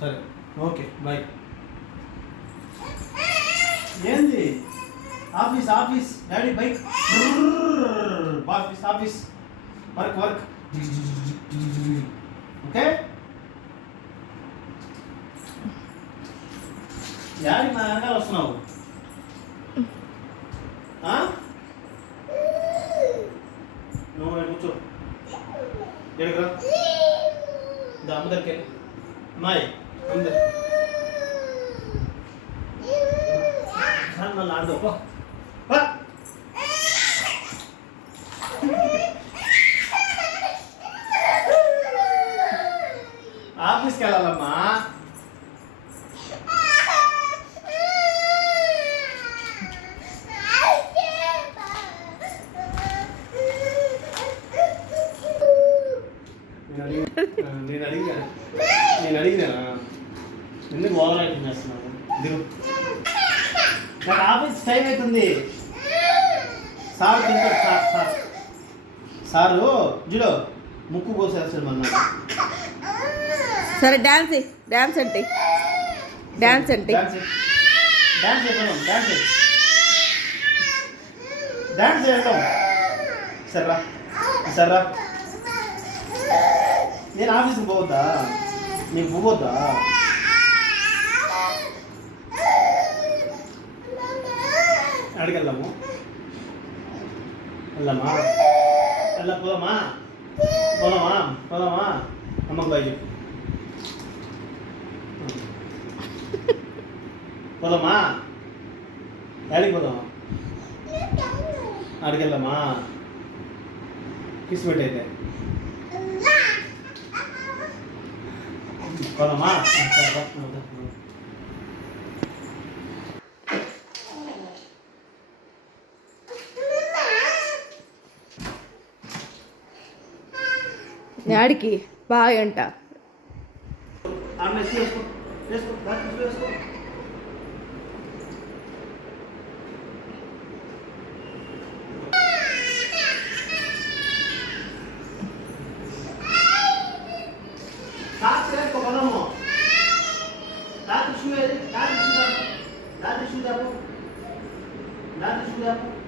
సరే. Okay bye. ఏంది? Office office. Daddy bike office office. Work work. Okay? Daddy నా వెనకాల వస్తున్నావు. నువ్వు కూర్చో. ఎక్కడికి రా దా అందరికి వెళ్ళు. అమ్మాయి అందరు మళ్ళీ ఆడదు పో పో. ఆఫీస్కి వెళ్ళాలమ్మా నేను అడిగిన నేను అడిగినా ఎందుకు ఓవర్ యాక్టింగ్ చేస్తున్నావు? దిగు నాకు ఆఫీస్ టైం అవుతుంది. సార్ తింటాడు సార్ సార్. సారు చూడు ముక్కు కోసేస్తాడు మన సరే డాన్స్ డాన్స్ అంటే. డాన్స్ అంటే. డాన్స్ డాన్స్ చేద్దాం డాన్స్ డాన్స్ చేద్దాం. సర్రా సర్రా. నేను ఆఫీస్కి పోవద్దా? నీకు పోవద్దా అడిగెళ్ళాము వెళ్ళమ్మా వెళ్ళ పోదామా పోదామా పోదామా అమ్మకు బాయ్ చెప్పు పోదామా డాడీకి పోదామా అడిగెళ్ళమ్మా కిస్ పెట్టయితే రా. డాడీకి బాయ్ అంట. వేసుకో. వేసుకో. 出在不，男的出在不。